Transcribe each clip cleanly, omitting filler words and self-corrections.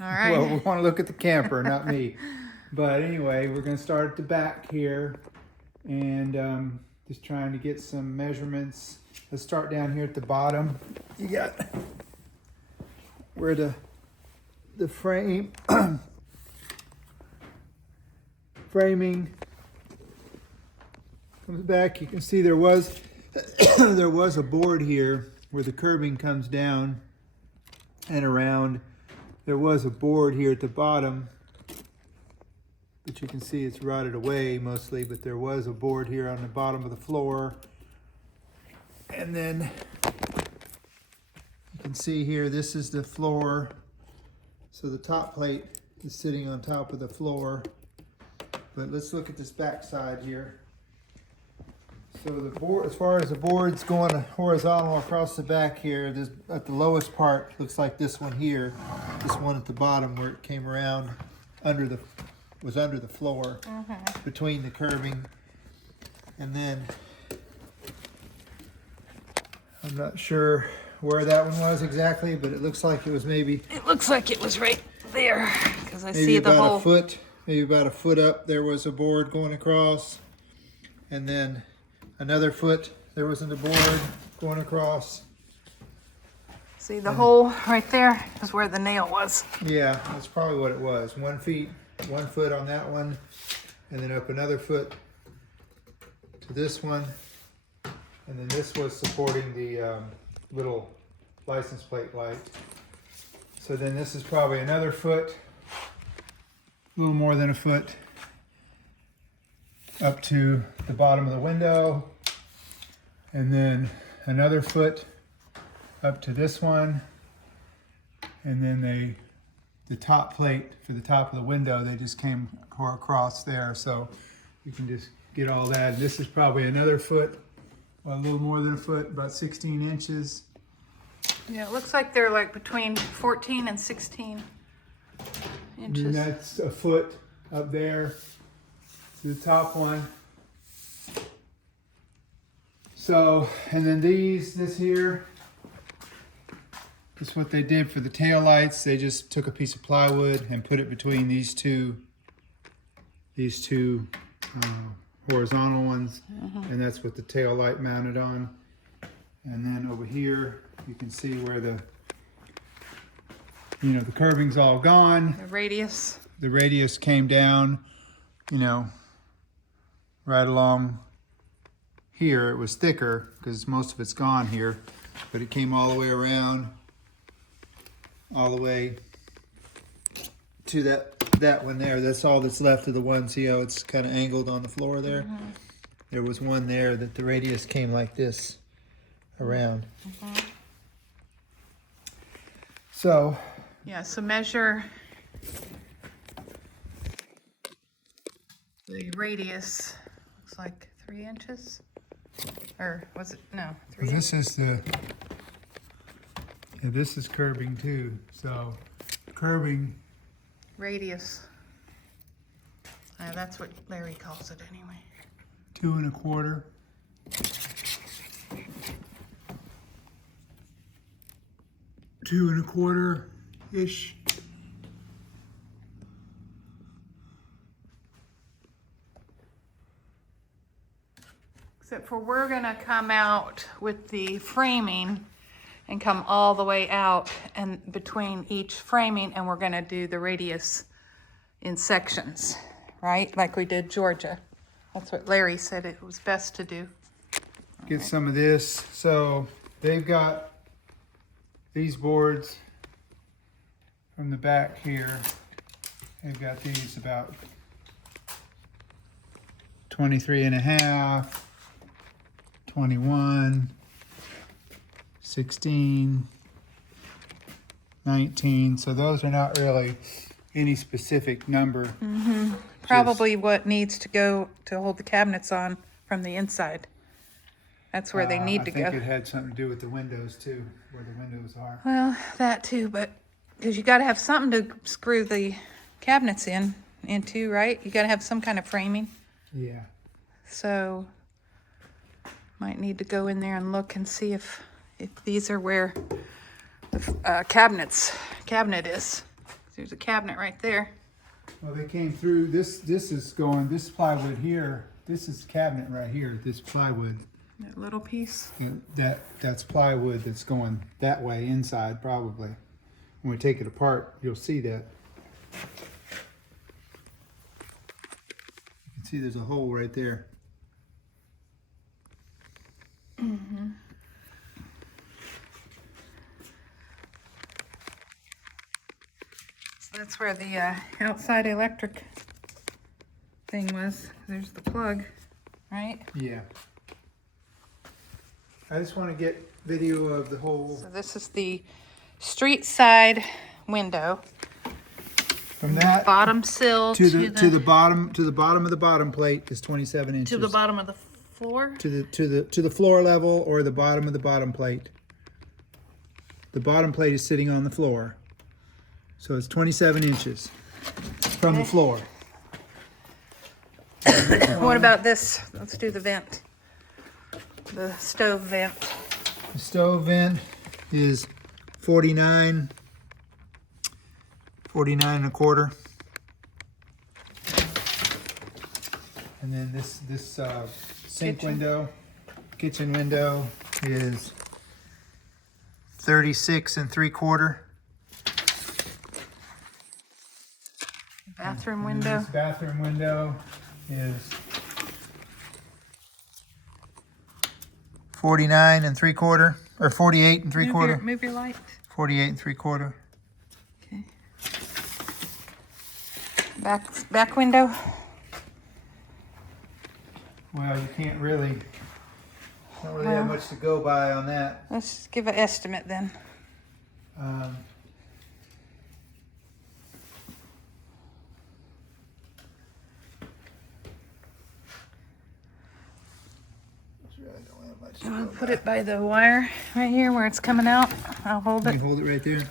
All right. Well, we want to look at the camper, not me. But anyway, we're going to start at the back here and just trying to get some measurements. Let's start down here at the bottom. You got where the frame framing comes back. You can see there was there was a board here where the curbing comes down and around. There was a board here at the bottom, but you can see it's rotted away mostly, but there was a board here on the bottom of the floor. And then you can see here, this is the floor. So the top plate is sitting on top of the floor. But let's look at this back side here. So the board, as far as the boards going horizontal across the back here, this, at the lowest part, looks like this one here. This one at the bottom where it came around was under the floor, between the curbing. And then I'm not sure where that one was exactly, but it looks like it was maybe. It looks like it was right there because I Maybe see the about whole. a foot, maybe about a foot up. There was a board going across, and then another foot. There wasn't a board going across. See the hole right there is where the nail was. Yeah, that's probably what it was. 1 foot on that one, and then up another foot to this one, and then this was supporting the little license plate light. So then this is probably another foot, a little more than a foot, up to the bottom of the window, and then another foot up to this one, and then the top plate for the top of the window, they just came across there, so you can just get all that. And this is probably another foot, well, a little more than a foot, about 16 inches. Yeah, it looks like they're like between 14 and 16 inches. And that's a foot up there to the top one. So, and then this here is what they did for the tail lights. They just took a piece of plywood and put it between these two horizontal ones, and that's what the tail light mounted on. And then over here, you can see where the curbing's all gone. The radius. The radius came down, right along here. It was thicker because most of it's gone here, but it came all the way around, all the way to that one there. That's all that's left of the one. See how it's kind of angled on the floor there? There was one there that the radius came like this around. So Yeah, so measure the radius. Looks like 3 inches. Or was it? No, 3 inches. This is curbing too. So curbing. Radius. That's what Larry calls it anyway. 2 1/4. 2 1/4-ish. Except for we're gonna come out with the framing and come all the way out and between each framing, and we're gonna do the radius in sections, right? Like we did Georgia. That's what Larry said it was best to do. Get some of this. So they've got these boards from the back here. They've got these about 23.5, 21, 16, 19. So those are not really any specific number. Probably what needs to go to hold the cabinets on from the inside. That's where they need to I think go. it had something to do with the windows too, where the windows are. Well, that too, but because you got to have something to screw the cabinets into, right? You got to have some kind of framing. Yeah. So might need to go in there and look and see if these are where the cabinet is. There's a cabinet right there. Well, they came through, this is going, this plywood here, this is cabinet right here, this plywood. That little piece. That's plywood that's going that way inside probably. When we take it apart, you'll see that. You can see there's a hole right there. Mm-hmm. So that's where the outside electric thing was. There's the plug, right? Yeah. I just want to get video of the whole. So this is the street side window. From that Bottom sill to the bottom of the bottom plate is 27 inches. to the bottom of the floor. To the floor level or the bottom of the bottom plate. The bottom plate is sitting on the floor, so it's 27 inches from the floor. What about this? Let's do the vent. The stove vent. The stove vent is 49 and a quarter. And then this sink window, kitchen window is 36 and 3/4. Bathroom And window. this bathroom window is 49 and 3/4, or 48 and 3/4. Move your light. 48 and 3/4. Okay. Back window. Well, you can't really, don't really have much to go by on that. Let's just give an estimate then. I'll put it by the wire right here where it's coming out. I'll hold Can it. you hold it right there?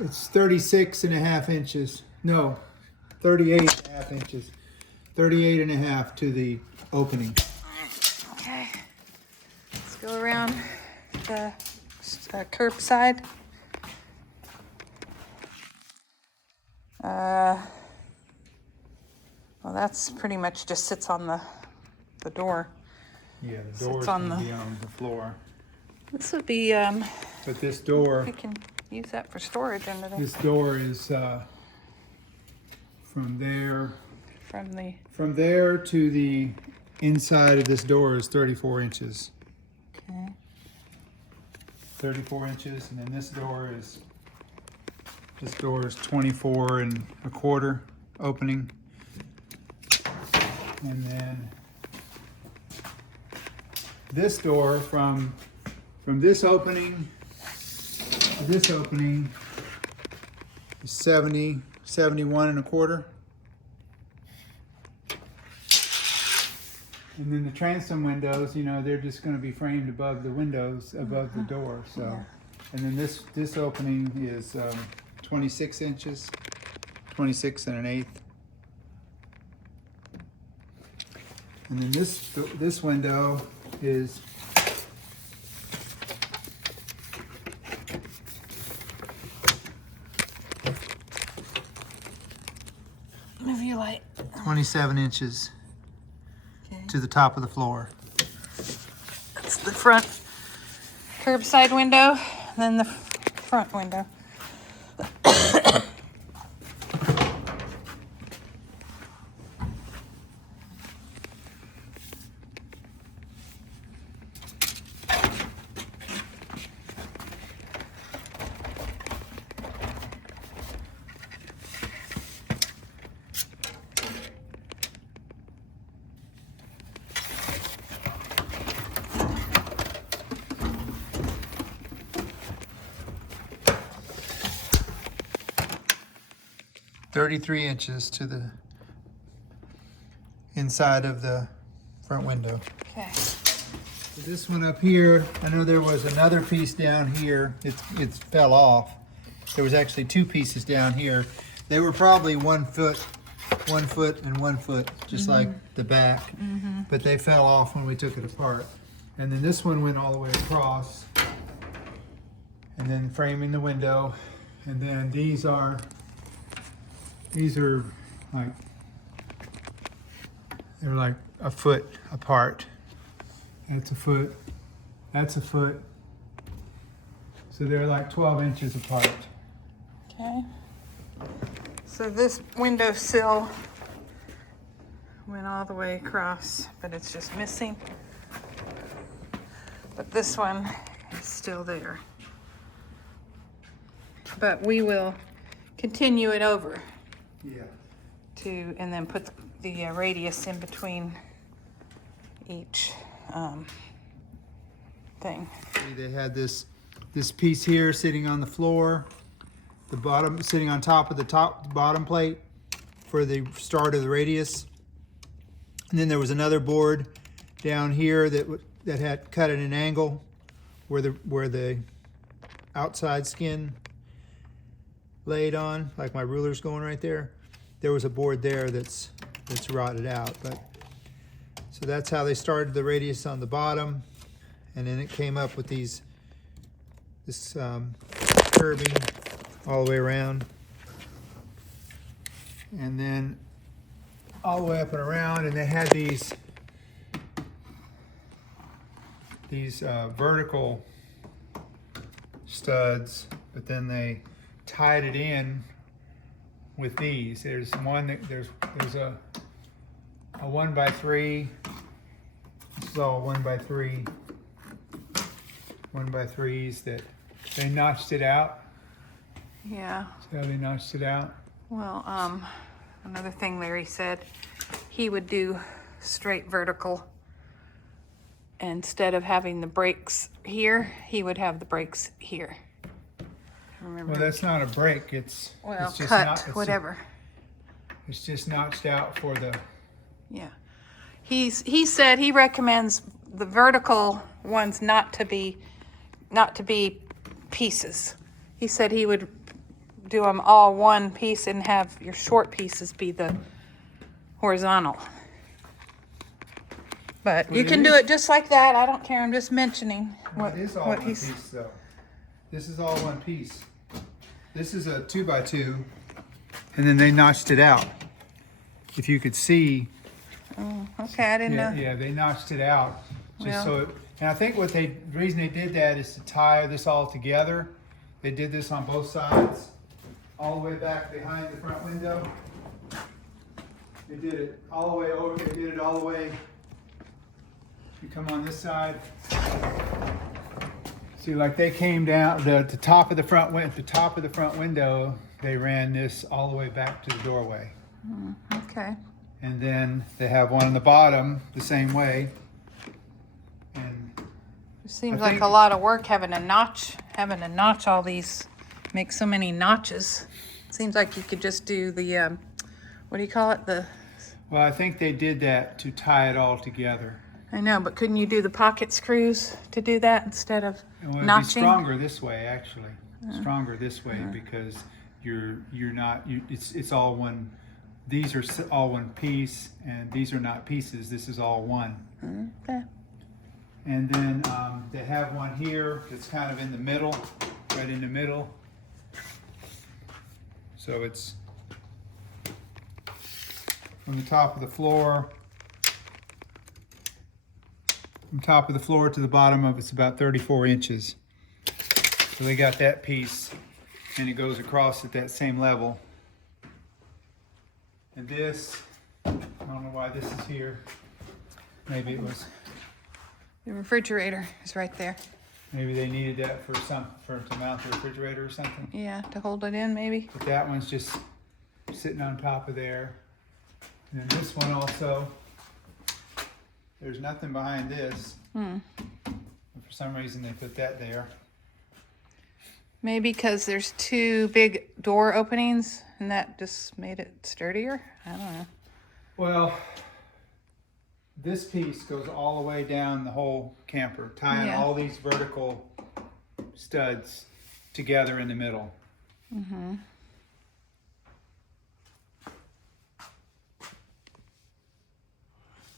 It's 36 and a half inches. No, 38 and a half inches. 38 and a half to the opening. Okay. Let's go around the curbside. Well, that's pretty much just sits on the door. Yeah, the Sits door's on gonna the- be on the floor. This would be, But this door, we can use that for storage under there. this door is from there From the, to the inside of this door is 34 inches. okay. 34 inches, and then this door is 24 and a quarter opening. And then this door from this opening to this opening is 71 and a quarter. And then the transom windows, you know, they're just going to be framed above the windows, above the door. So, Yeah. and then this opening is 26 inches, 26 and an eighth. And then this window is Move your light. 27 inches Okay. to the top of the floor. That's the front curbside window, and then the front window. .33 inches to the inside of the front window. Okay. So this one up here, I know there was another piece down here. It fell off. There was actually two pieces down here. They were probably 1 foot, 1 foot, and 1 foot, just like the back. But they fell off when we took it apart. And then this one went all the way across. and then framing the window. And then these are like, they're like a foot apart. That's a foot, that's a foot. So they're like 12 inches apart. Okay. So this windowsill went all the way across, but it's just missing. But this one is still there. But we will continue it over Yeah. and then put the radius in between each thing. See, they had this piece here sitting on the floor, the bottom sitting on top of the bottom plate for the start of the radius. And then there was another board down here that had cut at an angle where the outside skin laid on, like my ruler's going right there. There was a board there that's rotted out, but so that's how they started the radius on the bottom, and then it came up with this curving all the way around, and then all the way up and around, and they had these vertical studs, but then they tied it in with these. There's one that there's a 1x3. This is all 1x3, 1x3s that they notched it out. Yeah. See how they notched it out? Well, another thing Larry said, he would do straight vertical. Instead of having the breaks here, he would have the breaks here. Remember? Well, that's not a break. It's just cut, whatever. It's just notched out for the. Yeah. He said he recommends the vertical ones not to be pieces. He said he would do them all one piece and have your short pieces be the horizontal. But you can do it just like that. I don't care. I'm just mentioning what it is all one piece, though. This is all one piece. This is a 2x2, and then they notched it out. If you could see. Oh, okay. I didn't know. Yeah, they notched it out just Well. and I think the reason they did that is to tie this all together. They did this on both sides, all the way back behind the front window. They did it all the way over. They did it all the way. You come on this side. See, like they came down the top of the front window. They ran this all the way back to the doorway. Okay. And then they have one on the bottom the same way. And It seems I like think- a lot of work having to notch all these, make so many notches. Seems like you could just do the, what do you call it? well, I think they did that to tie it all together. I know, but couldn't you do the pocket screws to do that instead of And it'd be notching? stronger this way, actually. Stronger this way because it's all one. These are all one piece, and these are not pieces. This is all one. Okay. And then they have one here that's kind of in the middle, right in the middle. So it's from the top of the floor. From top of the floor to the bottom of it's about 34 inches. So they got that piece, and it goes across at that same level. And this, I don't know why this is here. Maybe it was. The refrigerator is right there. Maybe they needed that for to mount the refrigerator or something. Yeah, to hold it in maybe. But that one's just sitting on top of there. And then this one also. There's nothing behind this. But for some reason they put that there. Maybe because there's two big door openings and that just made it sturdier. I don't know. Well, this piece goes all the way down the whole camper, tying Yeah. all these vertical studs together in the middle.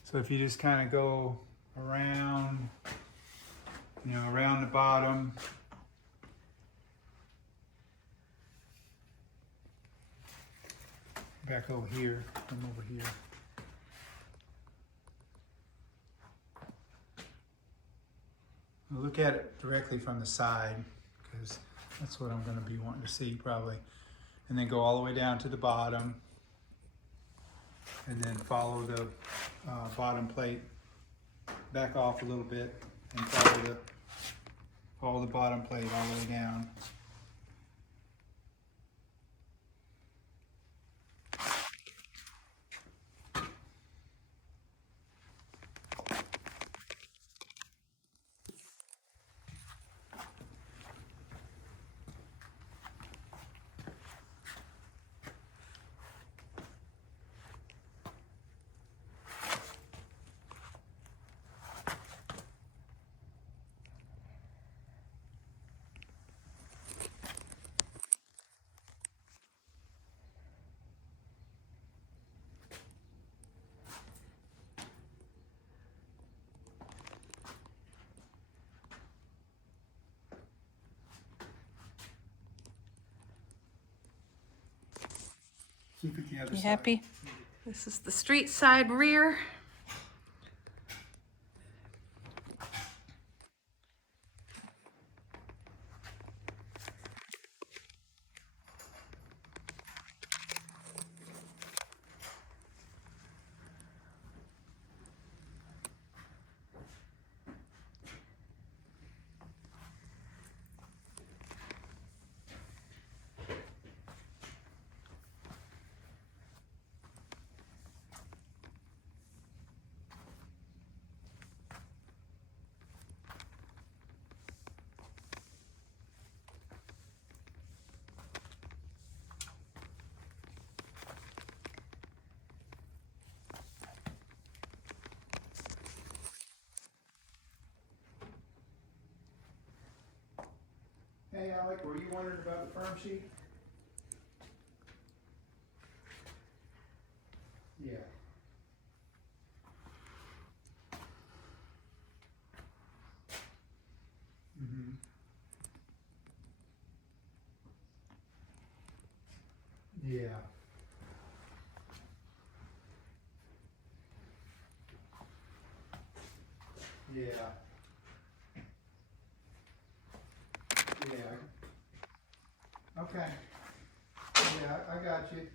So if you just kind of go around, around the bottom, back over here, from over here. I'll look at it directly from the side because that's what I'm going to be wanting to see probably. And then go all the way down to the bottom and then follow the bottom plate back off a little bit and follow the bottom plate all the way down. Keep it the other You side. happy? This is the street side rear. Hey Alec, were you wondering about the firm sheet? Yeah. Mm-hmm. Yeah. Yeah. Yeah. Okay. Yeah, I got you.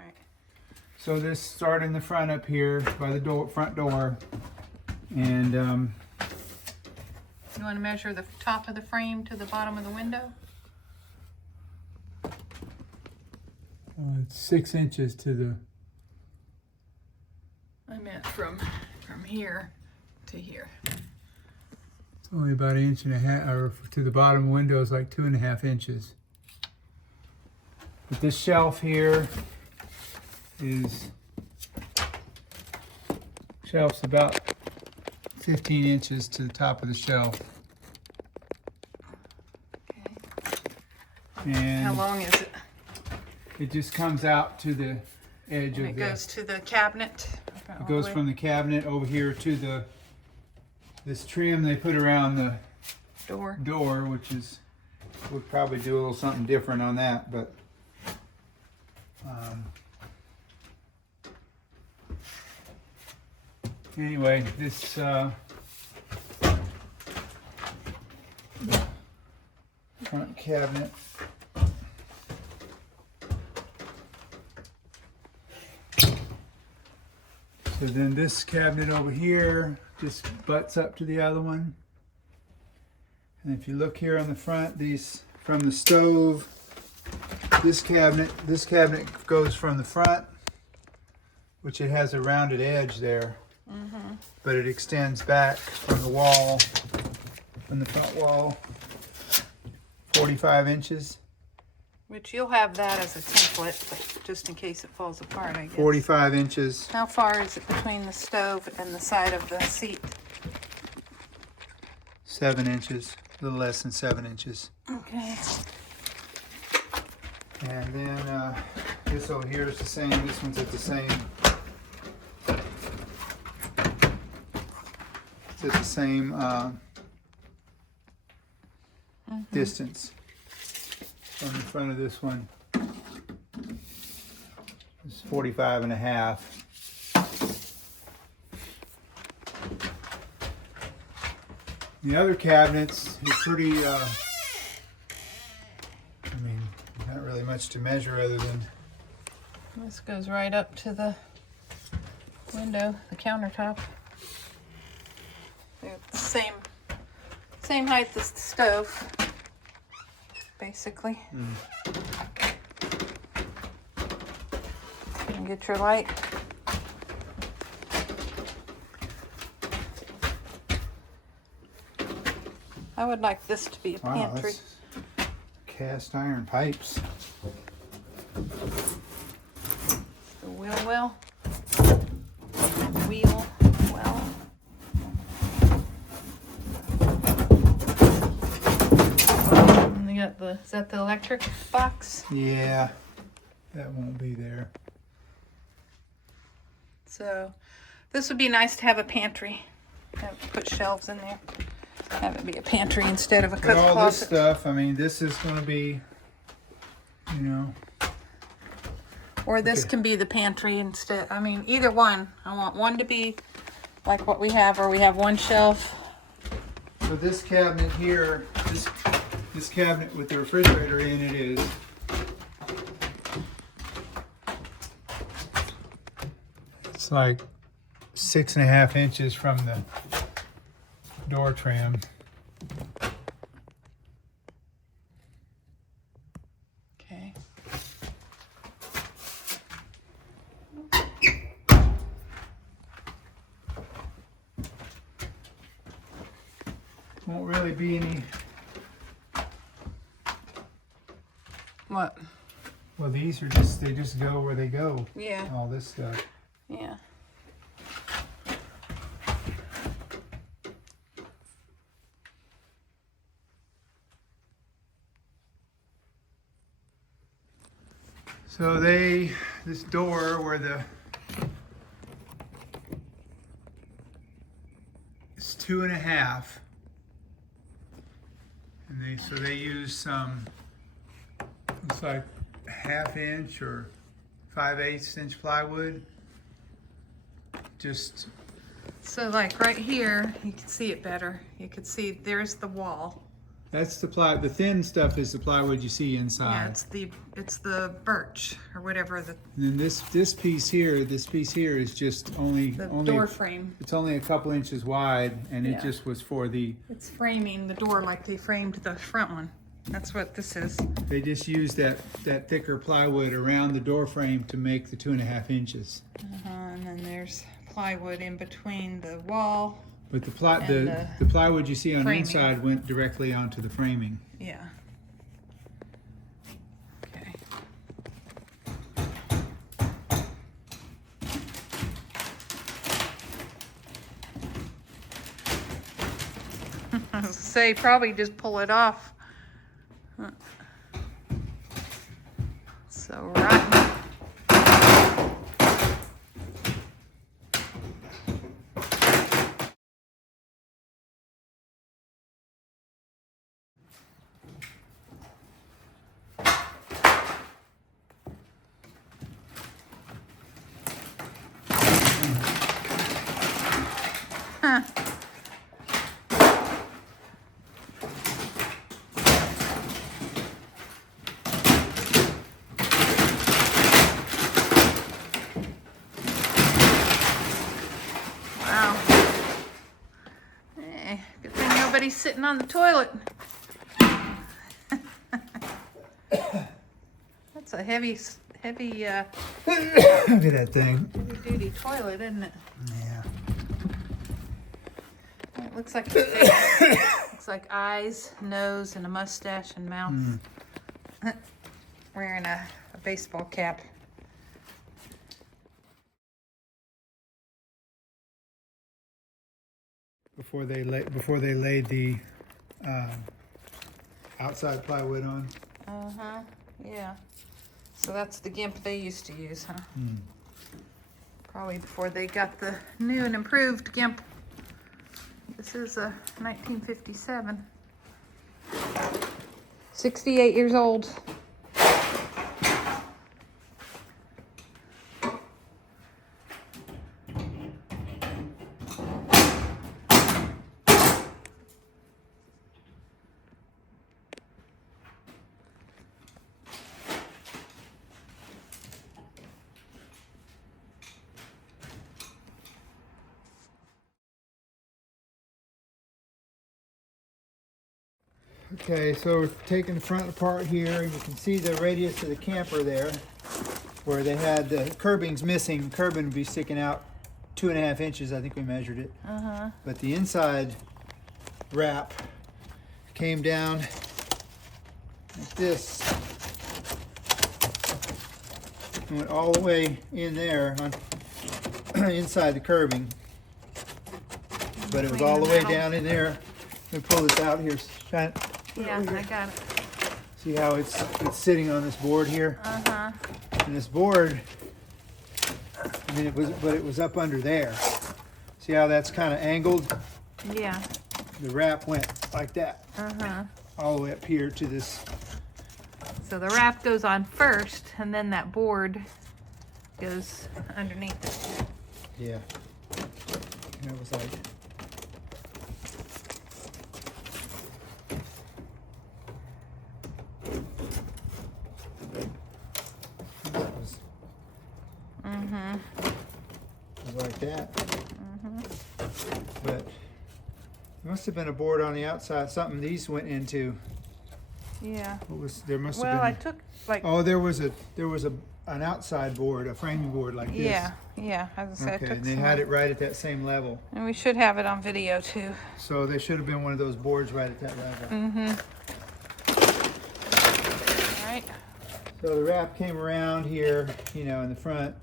All right. So this start in the front up here by the front door, and You want to measure the top of the frame to the bottom of the window? it's 6 inches to the. I meant from here to here. It's only about 1.5 inches, or to the bottom window is like 2.5 inches. But this shelf here shelf's about 15 inches to the top of the shelf. Okay. And How long is it? it just comes out to the edge And of it the. goes to the cabinet. It goes from the cabinet over here to this trim they put around the door, which is, we'll probably do a little something different on that, but Anyway, this front cabinet. So then this cabinet over here just butts up to the other one. And if you look here on the front, these from the stove, this cabinet goes from the front, which it has a rounded edge there, but it extends back from the wall, from the front wall, 45 inches. Which you'll have that as a template, but just in case it falls apart, I guess. 45 inches. How far is it between the stove and the side of the seat? 7 inches, a little less than 7 inches. Okay. And then this over here is the same. This one's at the same. It's at the same distance from the front of this one. It's 45 and a half. The other cabinets are pretty, I mean, not really much to measure other than This goes right up to the window, the countertop. They're the same height as the stove, basically. You can get your light. I would like this to be a wow, pantry. that's cast iron pipes. The wheel well. Wheel well. And they got the, is that the electric box? Yeah, that won't be there. So this would be nice to have a pantry. Put shelves in there. Have it be a pantry instead of a But cook all closet. this stuff, I mean, this is going to be, you know. Or this Okay. can be the pantry instead. I mean, either one. I want one to be like what we have, or we have one shelf. So this cabinet here, this cabinet with the refrigerator in it is it's like 6.5 inches from the door trim. Okay. Won't really be any. What? Well, these are just, they just go where they go. Yeah. All this stuff. Yeah. So this door where it's 2.5, and so they use some, it's like 1/2 inch or 5/8 inch plywood. Just So like right here, you can see it better. You can see there's the wall. that's the thin stuff is the plywood you see Yeah, inside. it's the birch or whatever the And then this piece here is just only door frame. it's only a couple inches wide, and it Yeah. just was for the. It's framing the door like they framed the front one. That's what this is. They just used that thicker plywood around the door frame to make the 2.5 inches. And then there's plywood in between the wall. But the And, plywood you see on the framing. inside went directly onto the framing. Yeah. Okay. I was gonna say, probably just pull it off. So rotten. Wow. Hey, good thing nobody's sitting on the toilet. That's a heavy, Look at that thing. heavy-duty toilet, isn't it? Yeah. It looks like a face. Looks like eyes, nose, and a mustache and mouth. Wearing a baseball cap. Before they laid the outside plywood on. Uh-huh, yeah. So that's the GIMP they used to use, huh? Probably before they got the new and improved GIMP. This is a 1957. 68 years old. Okay, so we're taking the front apart here, and you can see the radius of the camper there, where they had the curbings missing. The curbing would be sticking out 2.5 inches, I think we measured it. But the inside wrap came down like this, and went all the way in there on inside the curbing. But it was all the way down in there. Let me pull this out here. Yeah, I got it. See how it's sitting on this board here? Uh-huh. And this board, I mean, it was up under there. See how that's kind of angled? Yeah. The wrap went like that, Uh-huh. all the way up here to this. So the wrap goes on first, and then that board goes underneath it. Yeah. And it was like, it was like that. But there must have been a board on the outside. Something these went into. Yeah. What was there? Must Well, have I been. took like. Oh, there was an outside board, a framing board like this. Yeah, yeah. I was gonna say, Okay, I took and they some had off. it right at that same level. And we should have it on video too. So they should have been one of those boards right at that level. All right. So the wrap came around here, you know, in the front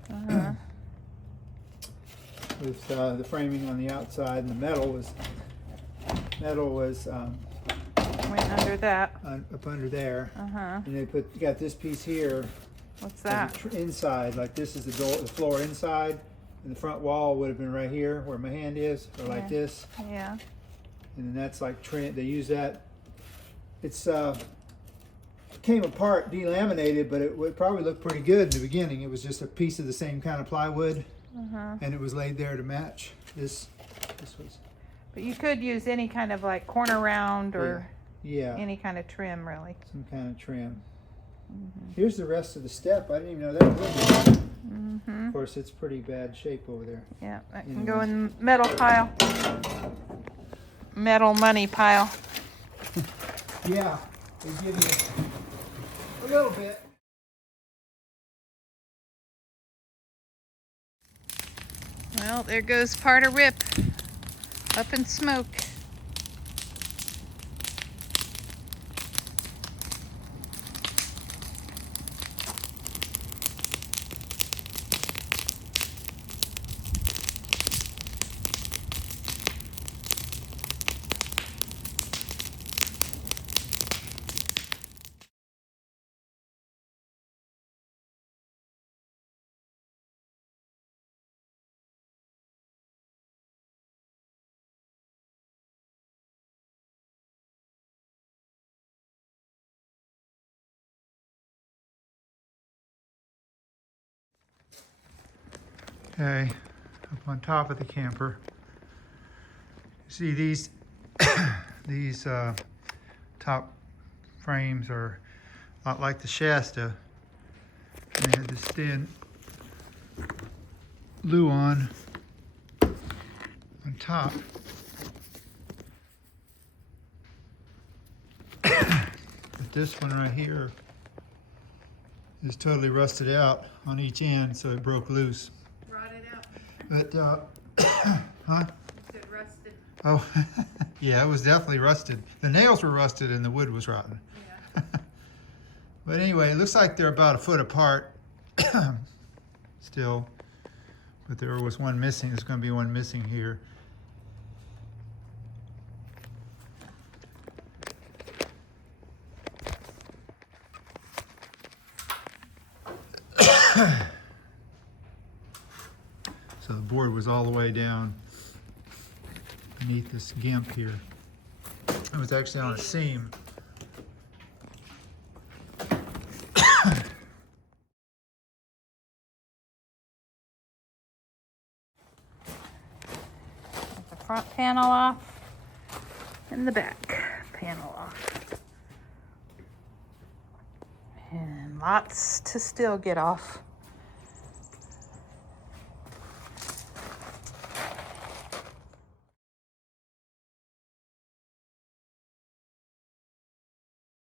with the framing on the outside, and the metal was Went under that. up under there. Uh-huh. And they got this piece here What's as that? inside, like this is the floor inside, and the front wall would have been right here where my hand is, or like Yeah. this. Yeah. And then that's like trim. They use that. It's came apart, delaminated, but it would probably look pretty good in the beginning. It was just a piece of the same kind of plywood, and it was laid there to match this. This was. But you could use any kind of like corner round or Yeah, any kind of trim, really. some kind of trim. Here's the rest of the step. I didn't even know that was there. Of course, it's pretty bad shape over there. Yeah, that can go in the metal pile. Metal money pile. Yeah, they give you a little bit. Well, there goes part of Rip. Up in smoke. Okay, up on top of the camper. See these these top frames are a lot like the Shasta. They had this thin Luan on top. But this one right here is totally rusted out on each end, so it broke loose. Rotted out. But huh? It rusted. Oh, yeah, it was definitely rusted. The nails were rusted and the wood was rotten. Yeah. But anyway, it looks like they're about a foot apart still. But there was one missing. There's going to be one missing here. So the board was all the way down beneath this gimp here. It was actually on a seam. The front panel off and the back panel off. And lots to still get off.